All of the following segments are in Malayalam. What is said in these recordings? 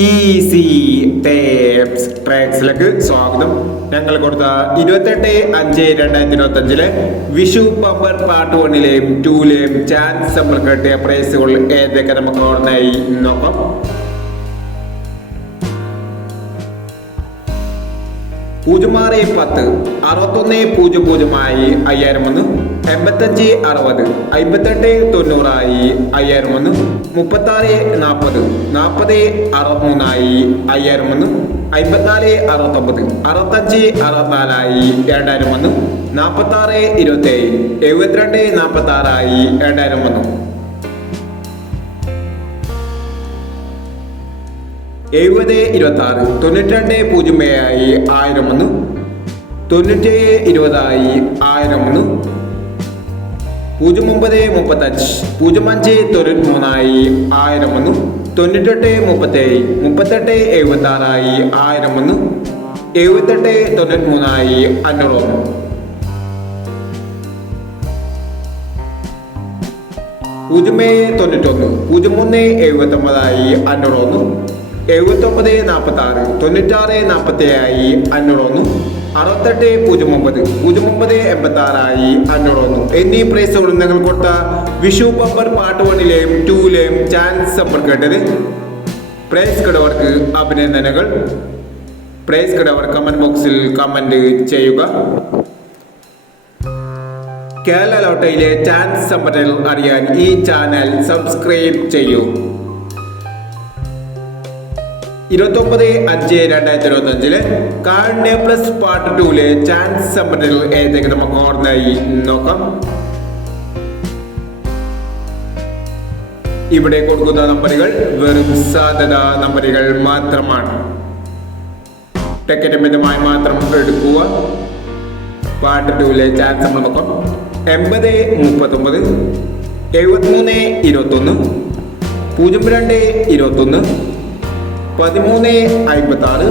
ഈസി ടേപ്സ് ട്രാക്സിലേക്ക് സ്വാഗതം. ഞങ്ങൾ കൊടുത്ത 28/5/2025 വിഷു ബമ്പർ പാർട്ട് 1ലെയും 2ലെയും ചാൻസ് നമ്മൾ കിട്ടിയ പ്രൈസുകൾ ഏതൊക്കെ നമുക്ക് ഓർമ്മയായി നോക്കാം. പൂജ്യമാറ് 10 6100 5001 85 60 58 90 5001 36 40 40 63 5001 54 69 65 64 2001 46 27 72 46 2001 70 26 92 0 1001 97 20 1001 09 35 05 93 1001 98 37 38 76 1001 78 93 501 07 91 03 79 501 79 46 96 47 501 68 09 09 86 501 എന്നീ പ്രൈസുകൾ നിങ്ങൾ കൊടുത്ത വിഷു ബമ്പർ പാർട്ട് 1ലെയും 2ലെയും ചാൻസ് നമ്മൾ കേട്ടത്. പ്രൈസ് കിടവർക്ക് അഭിനന്ദനങ്ങൾ. പ്രൈസ് കിടവർ കമന്റ് ബോക്സിൽ കമന്റ് ചെയ്യുക. കേരള ലോട്ടറിയിലെ ചാൻസ് സമ്പാദനകൾ അറിയാൻ ഈ ചാനൽ സബ്സ്ക്രൈബ് ചെയ്യൂ. 29/5/2025 കാർഡ് പ്ലസ് പാർട്ട് 2ലെ ചാൻസ് സമ്പാദനകൾ ഏതൊക്കെ നമുക്ക് ഓർമ്മയായി നോക്കാം. ഇവിടെ കൊടുക്കുന്ന നമ്പറുകൾ വെറും സാധ്യത നമ്പറുകൾ മാത്രമാണ്. ടിക്കറ്റ് മിതമായി മാത്രം എടുക്കുക. പാർട്ട് 2ലെ ചാൻസ് നമ്മൾ നോക്കാം. 80 39 73 21 02 21 13 56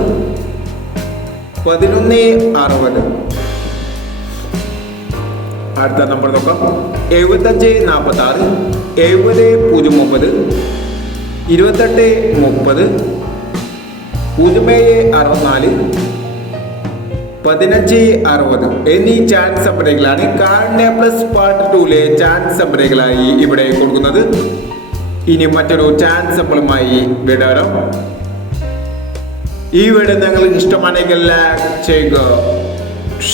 11 60. അടുത്ത നമ്പർ നോക്കാം. 75 46 70 09 28 30 07 64 15 60 എന്നീ ചാൻസ് സമ്പാദനകളാണ് കാർഡ് പ്ലസ് പാർട്ട് 2ലെ ചാൻസ് സമ്പാദനകളായി ഇവിടെ കൊടുക്കുന്നത്. ഇനി മറ്റൊരു ചാൻസ് സമ്പാദനമായി വിടാം. ഈ വീഡിയോ നിങ്ങൾക്ക് ഇഷ്ടമാണെങ്കിൽ ലൈക്ക് ചെയ്യുക,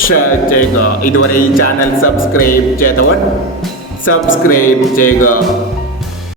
ഷെയർ ചെയ്യുക. ഇതുവരെ ഈ ചാനൽ സബ്സ്ക്രൈബ് ചെയ്തവർ സബ്സ്ക്രൈബ് ചെയ്യുക.